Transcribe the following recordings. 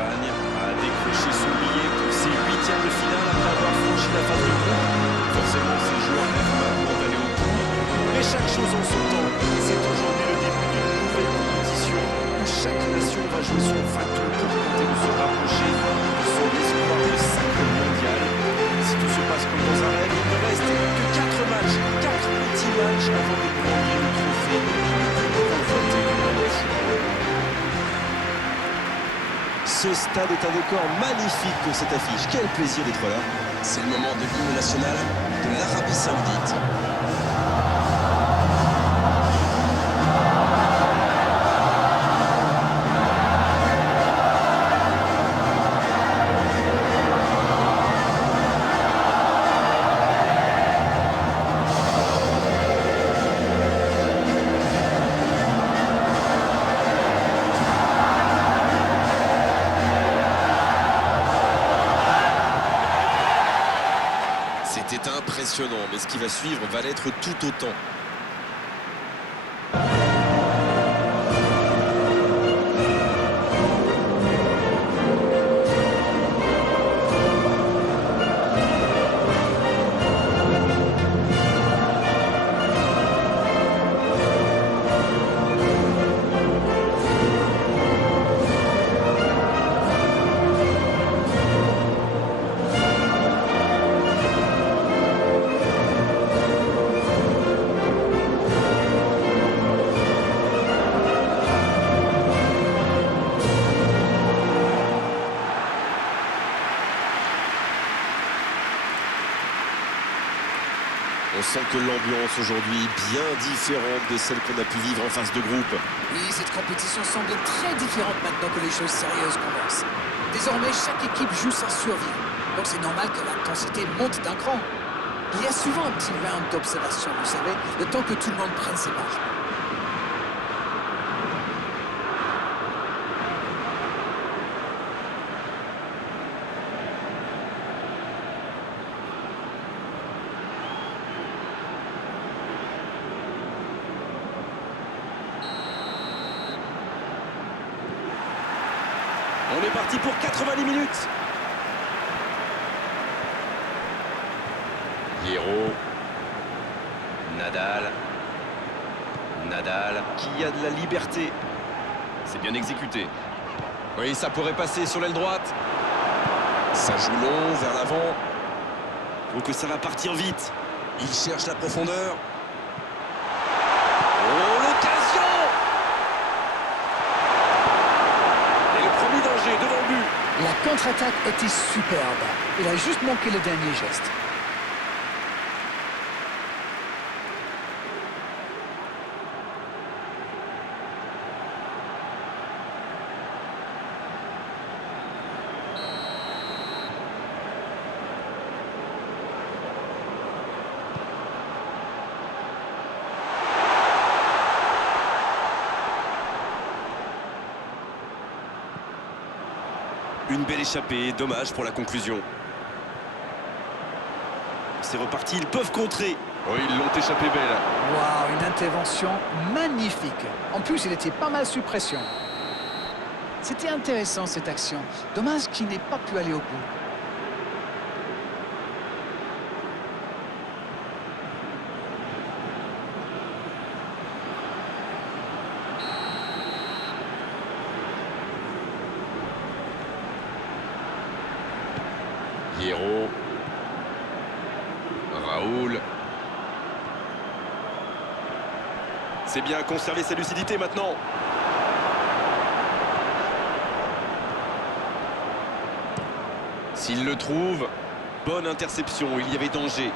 l'Espagne a décroché son billet pour ses huitièmes de finale après avoir franchi la phase de groupe. Forcément, ces joueurs rêvent maintenant d'aller au bout. Mais chaque chose en son temps. C'est aujourd'hui le début d'une nouvelle compétition où chaque nation va jouer son bateau pour tenter de se rapprocher de son espoir de sacre mondial. Si tout se passe comme dans un rêve, il ne reste que 4 matchs, 4 petits matchs avant de gagner le trophée le plus convoité du monde du football. Ce stade est un décor magnifique pour cette affiche. Quel plaisir d'être là. C'est le moment de l'hymne national de l'Arabie Saoudite. C'était impressionnant, mais ce qui va suivre va l'être tout autant. On sent que l'ambiance aujourd'hui est bien différente de celle qu'on a pu vivre en phase de groupe. Oui, cette compétition semble très différente maintenant que les choses sérieuses commencent. Désormais, chaque équipe joue sa survie. Donc c'est normal que l'intensité monte d'un cran. Il y a souvent un petit round d'observation, vous savez, le temps que tout le monde prenne ses marques. On est parti pour 90 minutes. Hierro. Nadal. Nadal qui a de la liberté. C'est bien exécuté. Oui, ça pourrait passer sur l'aile droite. Ça joue long, vers l'avant. Donc ça va partir vite. Il cherche la profondeur. Oh, l'occasion! Et le premier danger devant le but. La contre-attaque était superbe. Il a juste manqué le dernier geste. Une belle échappée, dommage pour la conclusion. C'est reparti, ils peuvent contrer. Oh, ils l'ont échappé belle. Waouh, une intervention magnifique. En plus, il était pas mal sous pression. C'était intéressant cette action. Dommage qu'il n'ait pas pu aller au bout. Hierro. Raoul. C'est bien conserver sa lucidité maintenant. S'il le trouve. Bonne interception, il y avait danger.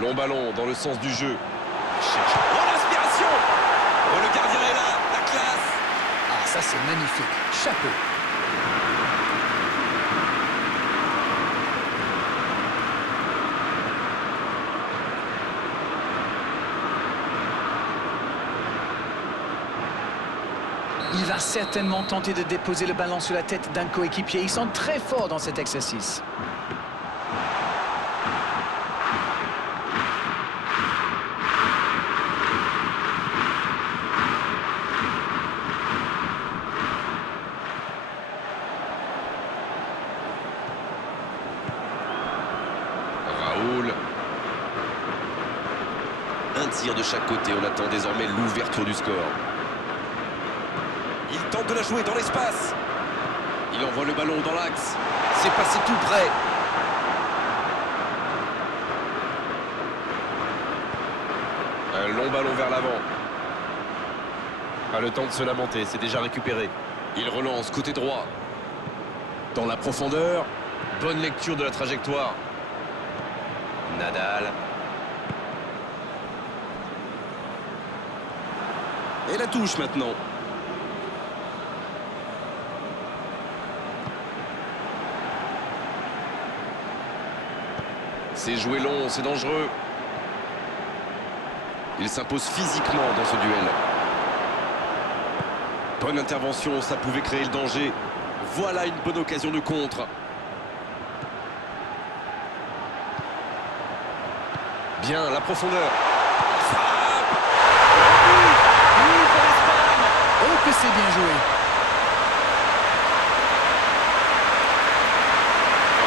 Long ballon dans le sens du jeu. Oh, l'inspiration! Oh, le gardien est là, la classe! Ah, ça c'est magnifique. Chapeau. Il va certainement tenter de déposer le ballon sur la tête d'un coéquipier. Ils sont très forts dans cet exercice. tirs de chaque côté. On attend désormais l'ouverture du score. Il tente de la jouer dans l'espace. Il envoie le ballon dans l'axe. C'est passé tout près. Un long ballon vers l'avant. Pas le temps de se lamenter, c'est déjà récupéré. Il relance côté droit. Dans la profondeur. Bonne lecture de la trajectoire. Nadal. Et la touche maintenant. C'est joué long, c'est dangereux. Il s'impose physiquement dans ce duel. Bonne intervention, ça pouvait créer le danger. Voilà une bonne occasion de contre. Bien, la profondeur. Frappe. Pour l'Espagne. Oh, que c'est bien joué.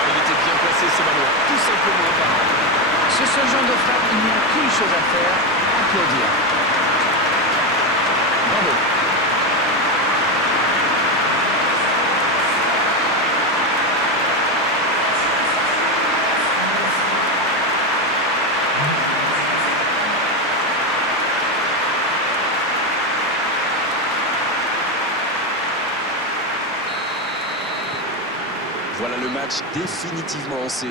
Il était bien placé ce ballon, tout simplement imparable. Sur ce genre de frappe, il n'y a qu'une chose à faire, applaudir. Bravo. Voilà le match définitivement lancé.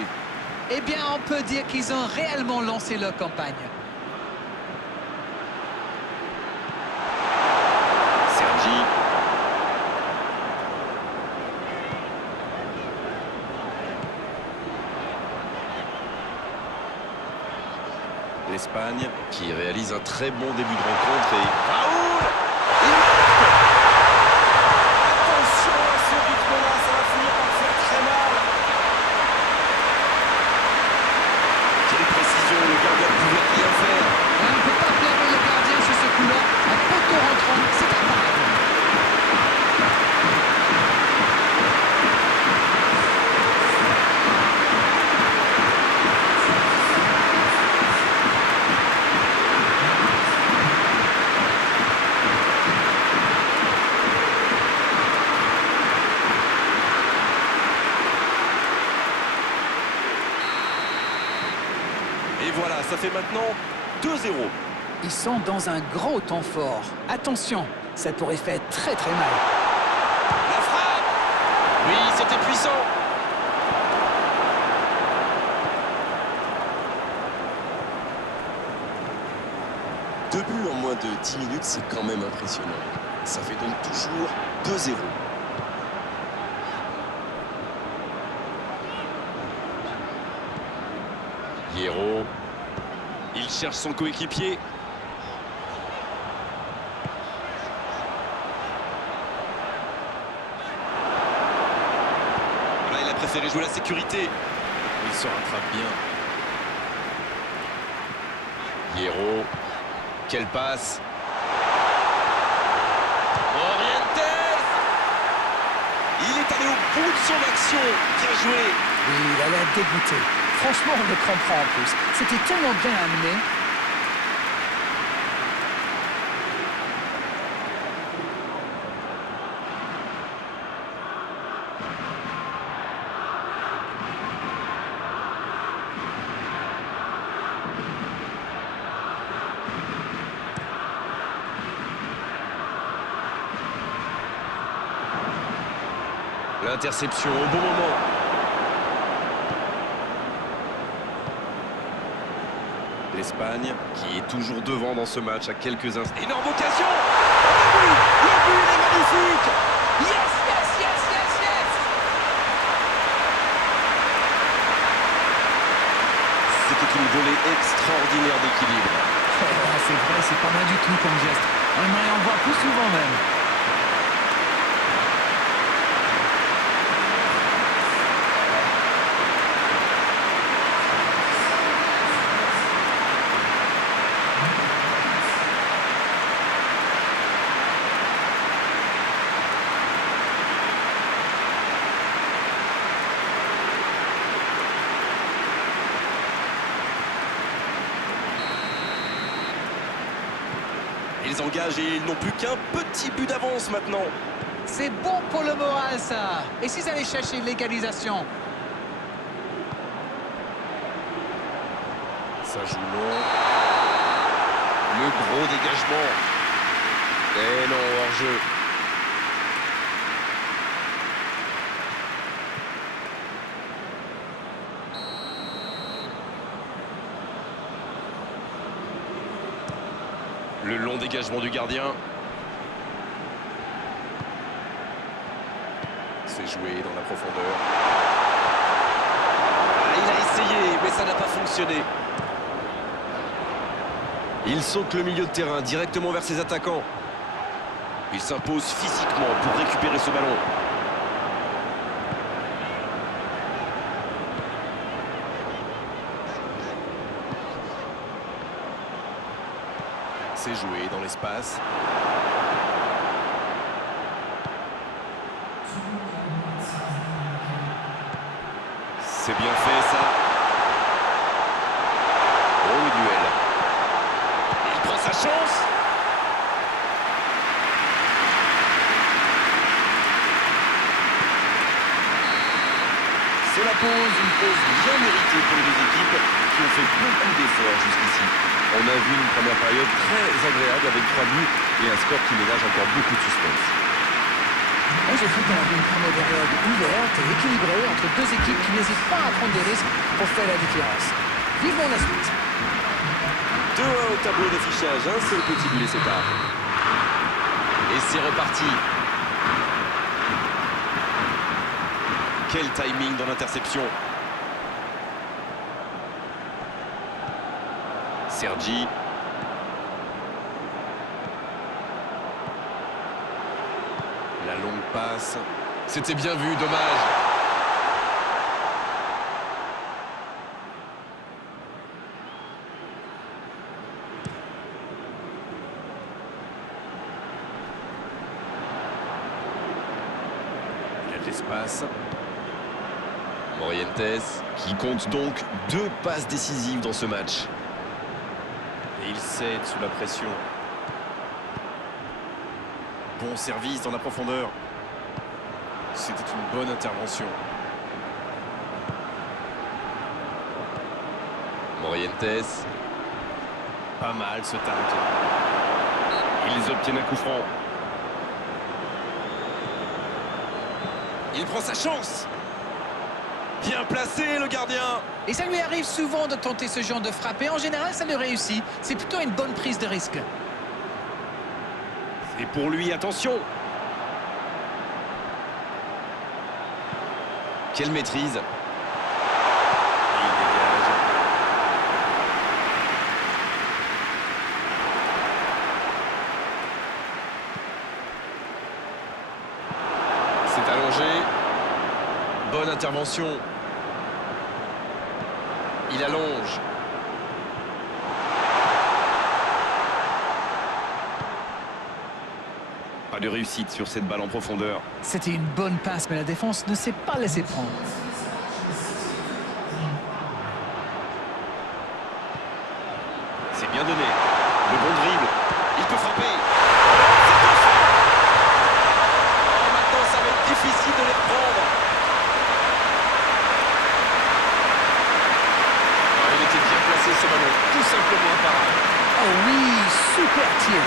Eh bien, on peut dire qu'ils ont réellement lancé leur campagne. Sergi. L'Espagne qui réalise un très bon début de rencontre et... Raoul! Il marque! Attention à ce rythme-là, ça va finir par faire très mal. Quelle précision, le gardien ne pouvait rien faire. On ne peut pas blâmer le gardien sur ce coup-là. Un poteau rentrant, c'est imparable. Et voilà, ça fait maintenant 2-0. Ils sont dans un gros temps fort. Attention, ça pourrait faire très très mal. La frappe! Oui, c'était puissant. Deux buts en moins de 10 minutes, c'est quand même impressionnant. Ça fait donc toujours 2-0. Hierro. Il cherche son coéquipier. Là, il a préféré jouer la sécurité. Il se rattrape bien. Hierro. Quelle passe. Orientez. Il est allé au bout de son action. Bien joué. Oui, il a l'air dégoûté. Franchement, on le comprend en plus. C'était tellement bien amené. L'interception au bon moment. L'Espagne qui est toujours devant dans ce match à quelques instants. Énorme occasion. Le but, il est magnifique. Yes, yes, yes, yes, yes. C'était une volée extraordinaire d'équilibre. C'est vrai, c'est pas mal du tout comme geste. On aimerait en voir plus souvent même. Ils engagent et ils n'ont plus qu'un petit but d'avance maintenant. C'est bon pour le moral, ça. Et s'ils allaient chercher l'égalisation? Ça joue long. Le gros dégagement. Et non, hors-jeu. Le long dégagement du gardien. C'est joué dans la profondeur. Ah, il a essayé, mais ça n'a pas fonctionné. Il saute le milieu de terrain directement vers ses attaquants. Il s'impose physiquement pour récupérer ce ballon. C'est joué dans l'espace. C'est bien fait ça. Oh le duel. Il prend sa chance. C'est la pause, une pause bien méritée pour les deux équipes qui ont fait beaucoup d'efforts jusqu'ici. On a vu une première période très agréable avec 3 buts et un score qui ménage encore beaucoup de suspense. Moi, j'ai cru qu'on avait une première période ouverte et équilibrée entre deux équipes qui n'hésitent pas à prendre des risques pour faire la différence. Vivement la suite. 2-1 au tableau d'affichage, un seul petit but les sépare. Et c'est reparti. Quel timing dans l'interception. Sergi. La longue passe. C'était bien vu, dommage. Il y a de l'espace. Morientes, Qui compte donc 2 passes décisives dans ce match. et il cède sous la pression. Bon service dans la profondeur. C'était une bonne intervention. Morientes. Pas mal ce tacle. Ils obtiennent un coup franc. Il prend sa chance. Bien placé le gardien. Et ça lui arrive souvent de tenter ce genre de frappe. Et en général, ça lui réussit. C'est plutôt une bonne prise de risque. Et pour lui, attention. Quelle maîtrise. Et il dégage. C'est allongé. Bonne intervention. Il allonge. Pas de réussite sur cette balle en profondeur. C'était une bonne passe, mais la défense ne s'est pas laissée prendre. C'est bien donné. Le bon dribble. Il peut frapper. Oh, maintenant, ça va être difficile de les reprendre. Ah, il était bien placé ce ballon. Tout simplement imparable. Oh oui, super tir.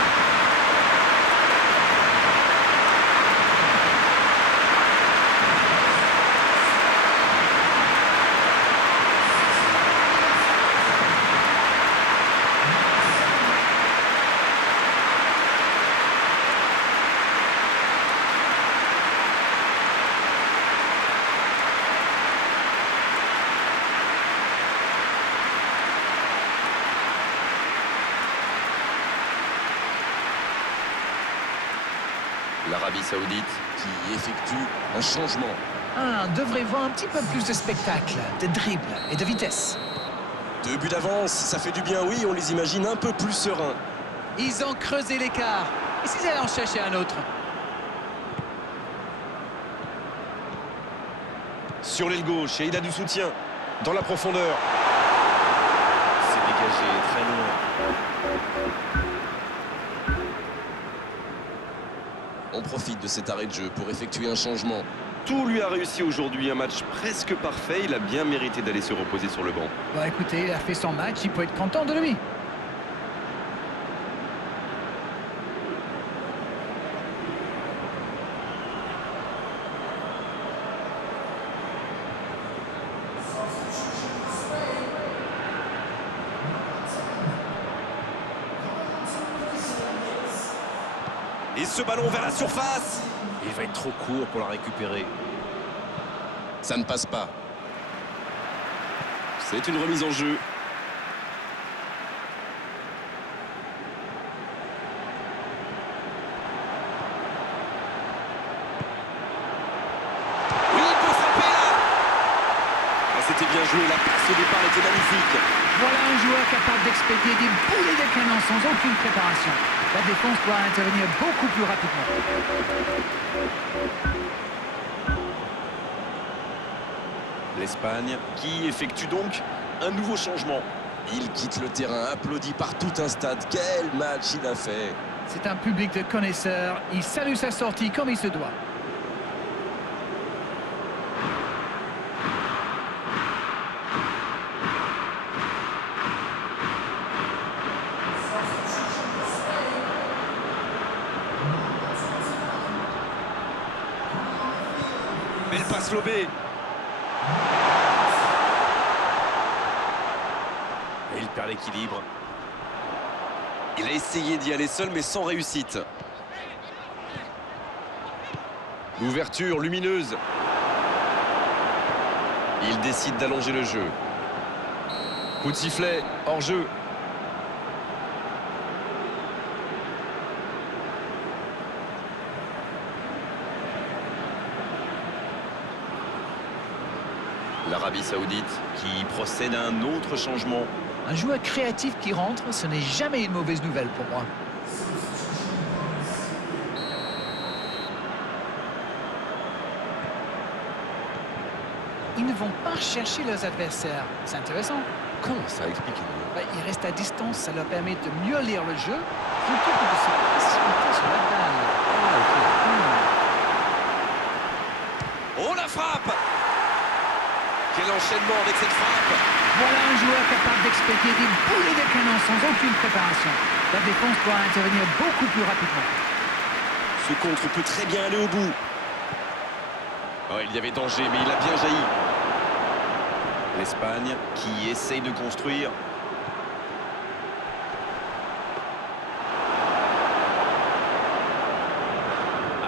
L'Arabie Saoudite qui effectue un changement. On devrait voir un petit peu plus de spectacle, de dribble et de vitesse. 2 buts d'avance, ça fait du bien, oui, on les imagine un peu plus sereins. Ils ont creusé l'écart. Et s'ils allaient en chercher un autre? Sur l'aile gauche, et il a du soutien. Dans la profondeur. C'est dégagé très loin. On profite de cet arrêt de jeu pour effectuer un changement. Tout lui a réussi aujourd'hui, un match presque parfait. Il a bien mérité d'aller se reposer sur le banc. Bah écoutez, il a fait son match, il peut être content de lui. Et ce ballon vers la surface. Il va être trop court pour la récupérer. Ça ne passe pas. C'est une remise en jeu. Oui, il peut frapper là. Ah, c'était bien joué, la passe au départ était magnifique. Voilà un joueur capable d'expédier des boulets de canon sans aucune préparation. La défense doit intervenir beaucoup plus rapidement. L'Espagne qui effectue donc un nouveau changement. Il quitte le terrain, applaudi par tout un stade. Quel match il a fait! C'est un public de connaisseurs. Il salue sa sortie comme il se doit. Belle passe lobée. Et il perd l'équilibre. Il a essayé d'y aller seul, mais sans réussite. L'ouverture lumineuse. Il décide d'allonger le jeu. Coup de sifflet, hors jeu. L'Arabie Saoudite qui procède à un autre changement. Un joueur créatif qui rentre, ce n'est jamais une mauvaise nouvelle pour moi. Ils ne vont pas chercher leurs adversaires. C'est intéressant. Comment ça explique? Bah, ils restent à distance, ça leur permet de mieux lire le jeu plutôt que de se précipiter sur la balle. Oh, la frappe. Quel enchaînement avec cette frappe. Voilà un joueur capable d'expédier des boulets de canon sans aucune préparation. La défense doit intervenir beaucoup plus rapidement. Ce contre peut très bien aller au bout. Oh, il y avait danger, mais il a bien jailli. L'Espagne qui essaye de construire.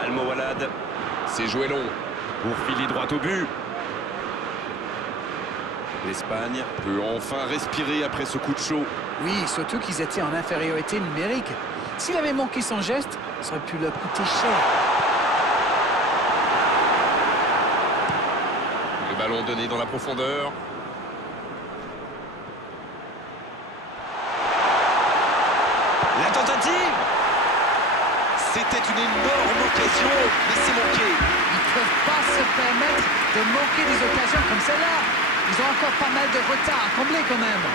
Almohalad. C'est joué long pour filer droit au but. L'Espagne peut enfin respirer après ce coup de chaud. Oui, surtout qu'ils étaient en infériorité numérique. S'il avait manqué son geste, ça aurait pu leur coûter cher. Le ballon donné dans la profondeur. La tentative. C'était une énorme occasion, mais c'est manqué. Ils ne peuvent pas se permettre de manquer des occasions comme celle-là. Ils ont encore pas mal de retard à combler quand même.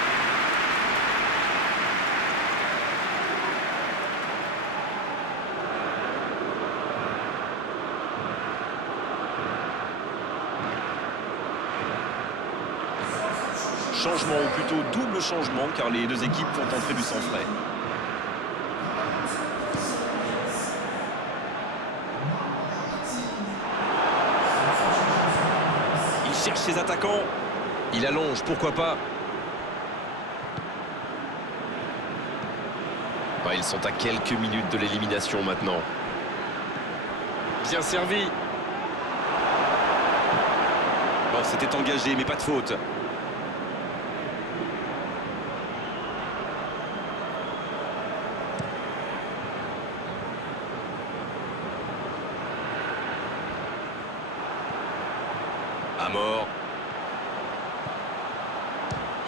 Changement, ou plutôt double changement, car les deux équipes vont entrer du sang frais. Il cherche ses attaquants. Il allonge, pourquoi pas. Bah, ils sont à quelques minutes de l'élimination maintenant. Bien servi. Bon, c'était engagé, mais pas de faute. À mort.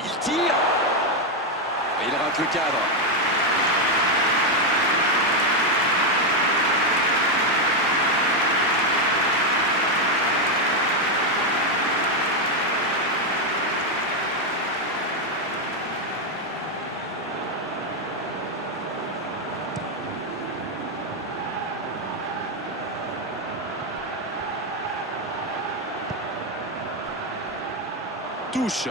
Il tire. Et il rate le cadre. touche.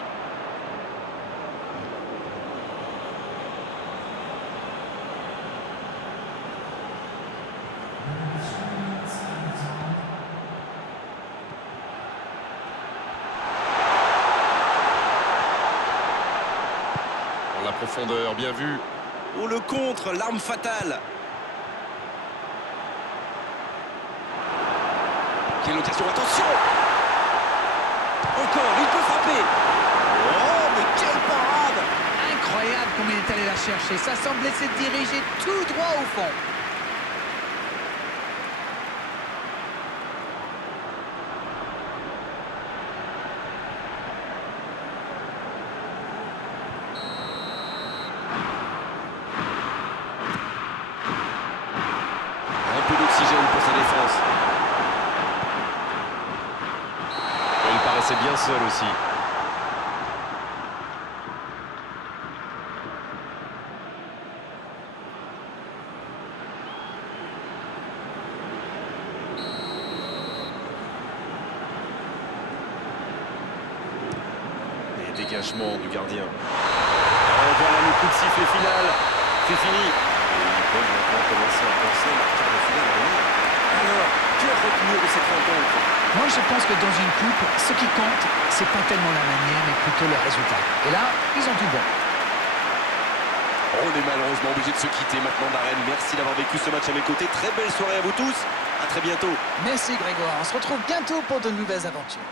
Dans la profondeur, bien vu. Oh, le contre, l'arme fatale. Quelle occasion, attention! Encore, il peut frapper! Oh, mais quelle parade! Incroyable comme il est allé la chercher. Ça semblait se diriger tout droit au fond. Un peu d'oxygène pour sa défense. Il paraissait bien seul aussi. Et dégagement du gardien. Voilà le coup de sifflet final. C'est fini. Ils peuvent maintenant commencer à penser à la quart de finale à venir. Alors, que retenir de cette rencontre? Moi, je pense que dans une coupe, ce qui compte, c'est pas tellement la manière, mais plutôt le résultat. Et là, ils ont tout bon. On est malheureusement obligé de se quitter maintenant, Darren. Merci d'avoir vécu ce match à mes côtés. Très belle soirée à vous tous. À très bientôt. Merci Grégoire, on se retrouve bientôt pour de nouvelles aventures.